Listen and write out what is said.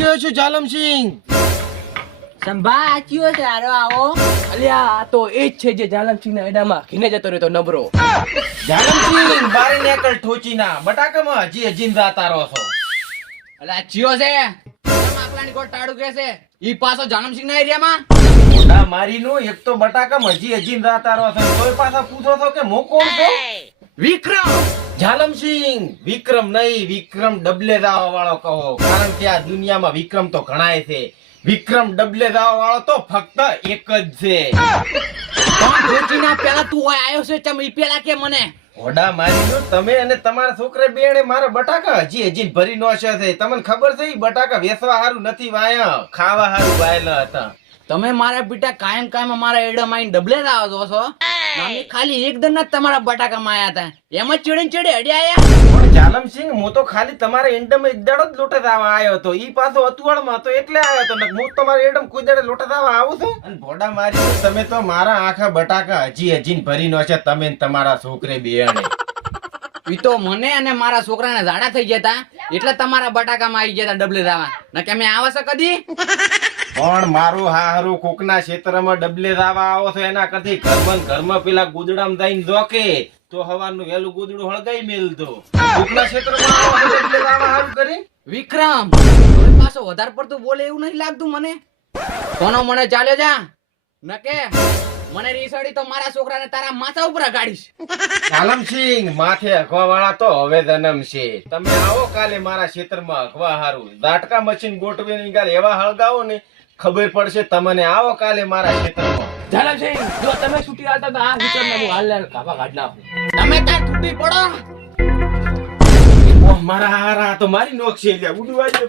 ગયો છું જાલમસિંહ. સંભા આચ્યો છે આરો આવો. અલ્યા આ તો એ જ છે જે જાલમસિંહ ના એડામાં ઘીને જતો રહેતો નબરો. જાલમસિંહ બારે નેકળ ઠોચીના બટાકામાં હજી જાતા રહો છો. અલા ચિયો છે આકલાની કોટ ટાડું કે છે ઈ પાછો જાનમસિંહ ના એરિયામાં. મોઢા મારીનું એક તો બટાકામાં હજી જાતા રહો છો, તોય પાછા પૂછો છો કે મો કોણ છો? વિક્રમ જાલમસિંહ વિક્રમ નહીં, વિક્રમ ડબલે દાવા વાળો કહો, કારણ કે આ દુનિયામાં વિક્રમ તો ઘણાય છે. વિક્રમ ડબલે દાવા વાળો તો ફક્ત એક જ છે. કોણ ધોચીના પેલા તું હોય આયો છે ચમ ઈ પેલા કે મને. મોઢા મારીનું તમે અને તમારા છોકરા બેને મારા બટાકા હજી ભરી નોશ્યા છે. તમને ખબર છે ઈ બટાકા વેચવા હારું નથી વાયા, ખાવા હારું વાયેલા હતા. તમે મારા બેટા કાયમ મારા એડમ આઈને ડબલે લાવો દો છો. અમે ખાલી એક દન જ તમારા બટાકા માં આયા હતા, એમ જ ચડે અડી આયા. પણ જાલમસિંહ હું તો ખાલી તમારા એંડમ એક દાડો જ લોટે દાવા આવ્યો હતો. ઈ પાછો અતુવાળમાં હતો એટલે આવ્યો હતો. હું તમારા એંડમ કોઈ દાડે લોટે દાવા આવું છું. અને ભોડા મારી તમે તો મારા આખા બટાકા હજી ભરી નો છે, તમે ને તમારા છોકરે બેને. ઈ તો મને અને મારા છોકરાને ઝાડા થઈ ગયા તા એટલે તમારા બટાકામાં આવી ગયા તા ડબલે દાવા. ન કે અમે આવા છે કદી. પણ મારું હારું કોકના ક્ષેત્રમાં ડબલે દાવા આવો છો એના કરતી ઘરમાં પેલા ગુદડામાં જઈને જોકે તો હવાનું વેલું ગુદડું હળગાઈ મેલતો. કોકના ક્ષેત્રમાં આવો છો ડબલે દાવા હારું કરી. વિક્રમ હવે પાછો વધારે પડતું બોલે એવું નથી લાગતું મને. કોનો મને ચાલ્યો જા ન કે મને રીસડી તો મારા છોકરાને તારા માથા ઉપર ગાડીશ. જાલમસિંહ માથે અખવા વાળા તો હવે જન્મ છે. તમે આવો કાલે મારા ક્ષેત્રમાં અખવા હારું ઝાટકા મશીન ગોઠવીને ગાલ એવા હળગાવો ને ખબર પડશે તમને. આવો કાલે મારા ક્ષેત્રમાં. જાલમસિંહ જો તમે છૂટી આવતા તો આ વિચારને હું હાલ કાપા કાઢ નાખું. તમે તાર છૂટી પડો. ઓહ મારા હારા તો મારી નોખ છે. ઉડવા દે.